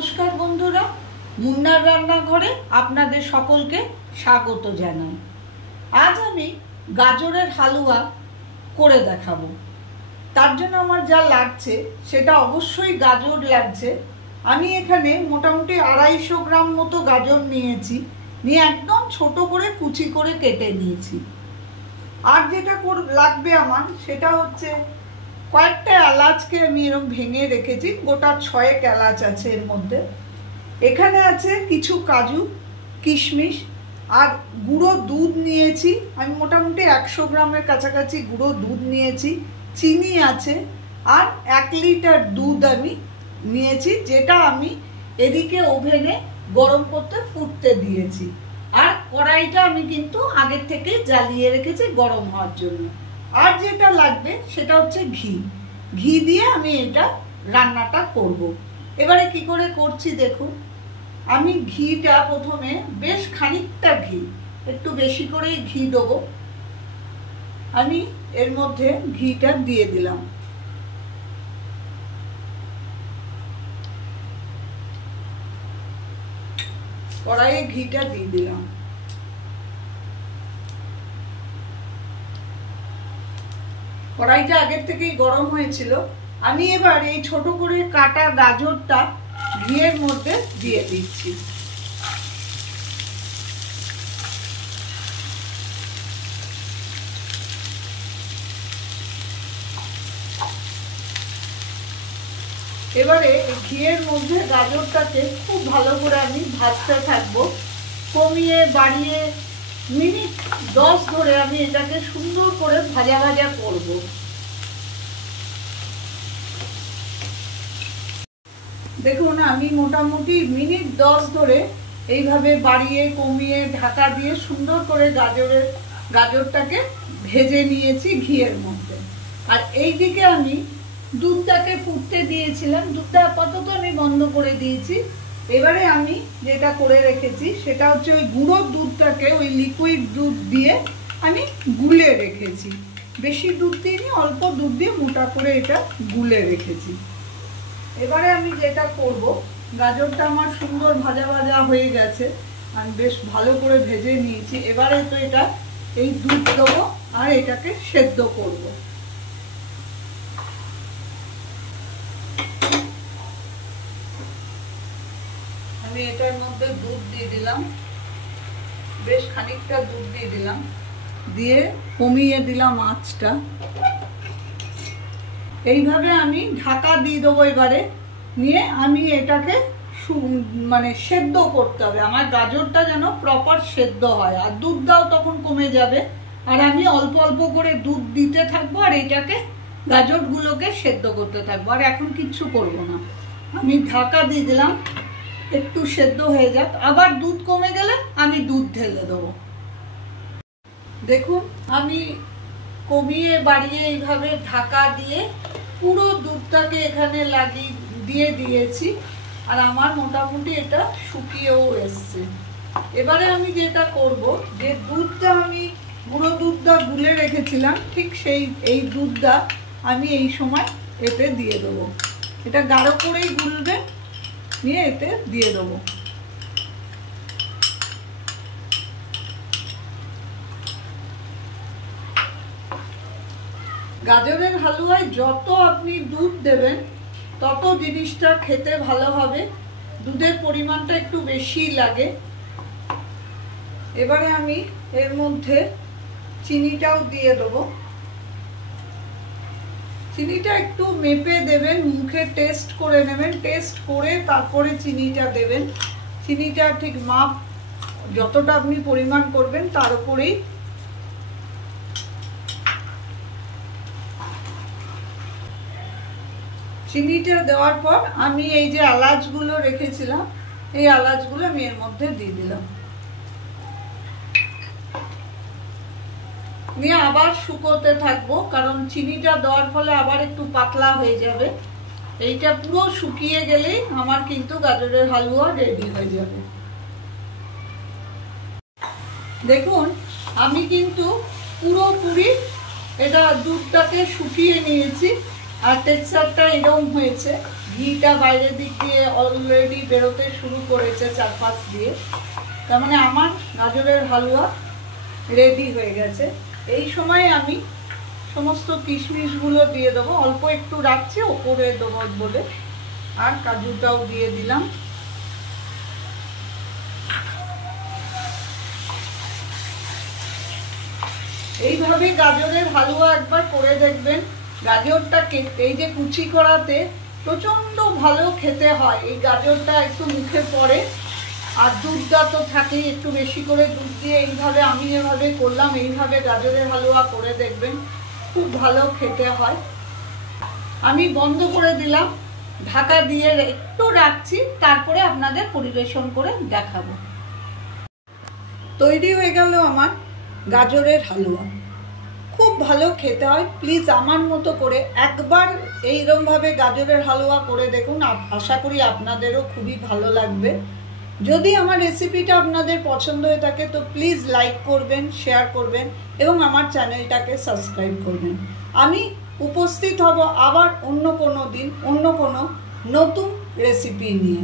নমস্কার বন্ধুরা, মুন্নার রান্নাঘরে আপনাদের সকলকে স্বাগত জানাই। আজ আমি গাজরের হালুয়া করে দেখাবো। তার জন্য আমার যা লাগছে সেটা অবশ্যই গাজর লাগছে। আমি এখানে মোটামুটি 250 গ্রাম মতো গাজর নিয়েছি, নিয়ে একদম ছোট করে কুচি করে কেটে নিয়েছি। আর যেটা লাগবে আমার সেটা হচ্ছে কয়েকটা এলাচকে আমি এরকম ভেঙে রেখেছি, গোটা 6 এলাচ আছে এর মধ্যে। এখানে আছে কিছু কাজু কিশমিশ, আর গুঁড়ো দুধ নিয়েছি আমি মোটামুটি 100 গ্রামের কাছাকাছি গুঁড়ো দুধ নিয়েছি। চিনি আছে, আর 1 লিটার দুধ আমি নিয়েছি, যেটা আমি এদিকে ওভেনে গরম করতে ফুটতে দিয়েছি। আর কড়াইটা আমি কিন্তু আগের থেকে জ্বালিয়ে রেখেছি গরম হওয়ার জন্য। আর যেটা লাগবে সেটা হচ্ছে ঘি দিয়ে আমি এটা রান্নাটা করব। এবারে কি করে করছি দেখুন। আমি ঘিটা প্রথমে বেশ খানিকটা ঘি, একটু বেশি করেই ঘি দেবো। আমি এর মধ্যে ঘিটা দিয়ে দিলাম। কড়াইয়ে ঘিটা দিয়ে দিলাম। কড়াইটা আগের থেকেই গরম হয়েছিল। আমি এবার এই ছোট করে কাটা গাজরটা ঘিয়ের মধ্যে দিয়ে দিচ্ছি। এবারে ঘিয়ের মধ্যে গাজরটাকে খুব ভালো করে আমি ভাজতে থাকবো। কমিয়ে বাড়িয়ে মিনিট 10 ধরে আমি এটাকে সুন্দর করে ভাজা ভাজা করব। দেখুন আমি মোটামুটি মিনিট 10 ধরে এইভাবে বাড়িয়ে কমিয়ে ঢাকা দিয়ে সুন্দর করে গাজরটাকে ভেজে নিয়েছি ঘিয়ের মধ্যে। আর এইদিকে আমি দুধটাকে ফুটতে দিয়েছিলাম, দুধটা আপাতত আমি বন্ধ করে দিয়েছি। এবারে আমি যেটা করে রেখেছি সেটা হচ্ছে ওই গুঁড়ো দুধটাকে ওই লিকুইড দুধ দিয়ে আমি গুলে রেখেছি। বেশি দুধ দিইনি, অল্প দুধ দিয়ে মোটা করে এটা গুলে রেখেছি। এবারে আমি যেটা করব, গাজরটা আমার সুন্দর ভাজা ভাজা হয়ে গেছে, আমি বেশ ভালো করে ভেজে নিয়েছি। এবারে তো এটা এই দুধ দেবো আর এটাকে সেদ্ধ করব। আমি এটার মধ্যে দুধ দিয়ে দিলাম, বেশ খানিকটা দুধ দিয়ে দিলাম, দিয়ে কমিয়ে দিলাম আঁচটা। এইভাবে আমি ঢাকা দিয়ে দেবো। এবারে নিয়ে আমি এটাকে মানে সেদ্ধ করতে হবে। আমার গাজরটা যেন প্রপার সেদ্ধ হয়, আর দুধটাও তখন কমে যাবে। আর আমি অল্প অল্প করে দুধ দিতে থাকবো, আর এটাকে গাজরগুলোকে সেদ্ধ করতে থাকবো। আর এখন কিচ্ছু করব না, আমি ঢাকা দিয়ে দিলাম, একটু সেদ্ধ হয়ে যাক। আবার দুধ কমে গেলে আমি দুধ ঢেলে দেবো। দেখুন আমি কমিয়ে বাড়িয়ে এইভাবে ঢাকা দিয়ে পুরো দুধটাকে এখানে লাগিয়ে দিয়েছি। আর আমার মোটামুটি এটা শুকিয়েও এসছে। এবারে আমি যেটা করব, যে দুধটা আমি গুঁড়ো দুধটা গুলে রেখেছিলাম, ঠিক এই দুধটা আমি এই সময় এতে দিয়ে দেবো। এটা গাঢ় করেই গুলবে, নিয়ে এতে দিয়ে দেবো। গাজরের হালুয়ায় যত আপনি দুধ দেবেন তত জিনিসটা খেতে ভালো হবে। দুধের পরিমাণটা একটু বেশি লাগে। এবারে আমি এর মধ্যে চিনিটাও দিয়ে দেবো। চিনিটা একটু মেপে দেবেন, মুখে টেস্ট করে নেবেন, টেস্ট করে তারপরে চিনিটা দেবেন। চিনিটা ঠিক মাপ যতটা আপনি পরিমাণ করবেন তার উপরেই। চিনিটা দেওয়ার পর আমি এই যে এলাচগুলো রেখেছিলাম, এই এলাচগুলো আমি এর মধ্যে দিয়ে দিলাম, নিয়ে আবার শুকোতে থাকবো। কারণ চিনিটা দেওয়ার ফলে আবার একটু পাতলা হয়ে যাবে। এইটা পুরো শুকিয়ে গেলেই আমার কিন্তু গাজরের হালুয়া রেডি হয়ে যাবে। দেখুন আমি কিন্তু পুরোপুরি এটা দুধটাকে শুকিয়ে নিয়েছি, আর টেক্সচারটা এরকম হয়েছে। ঘিটা বাইরের দিক দিয়ে অলরেডি বেরোতে শুরু করেছে চারপাশ দিয়ে। তার মানে আমার গাজরের হালুয়া রেডি হয়ে গেছে। এই সময় আমি সমস্ত কিশমিশগুলো দিয়ে দেবো, অল্প একটু রাখছি ওপরে দেবো বলে, আর কাজুটাও দিয়ে দিলাম। এইভাবে গাজরের হালুয়া একবার করে দেখবেন। গাজরটা এই যে কুচি করাতে প্রচণ্ড ভালো খেতে হয়। এই গাজরটা একটু মুখে পড়ে, আর দুধটা তো থাকেই, একটু বেশি করে দুধ দিয়ে এইভাবে আমি এভাবে করলাম, এইভাবে গাজরের হালুয়া করে দেখবেন, খুব ভালো খেতে হয়। আমি বন্ধ করে দিলাম, ঢাকা দিয়ে একটু রাখছি, তারপরে আপনাদের পরিবেশন করে দেখাবো। তৈরি হয়ে গেল আমার গাজরের হালুয়া। খুব ভালো খেতে হয়। প্লিজ আমার মতো করে একবার এইরকমভাবে গাজরের হালুয়া করে দেখুন, আশা করি আপনাদেরও খুবই ভালো লাগবে। যদি আমার রেসিপিটা আপনাদের পছন্দ হয়ে থাকে তো প্লিজ লাইক করবেন, শেয়ার করবেন এবং আমার চ্যানেলটাকে সাবস্ক্রাইব করবেন। আমি উপস্থিত হব আবার অন্য কোনো দিন অন্য কোনো নতুন রেসিপি নিয়ে।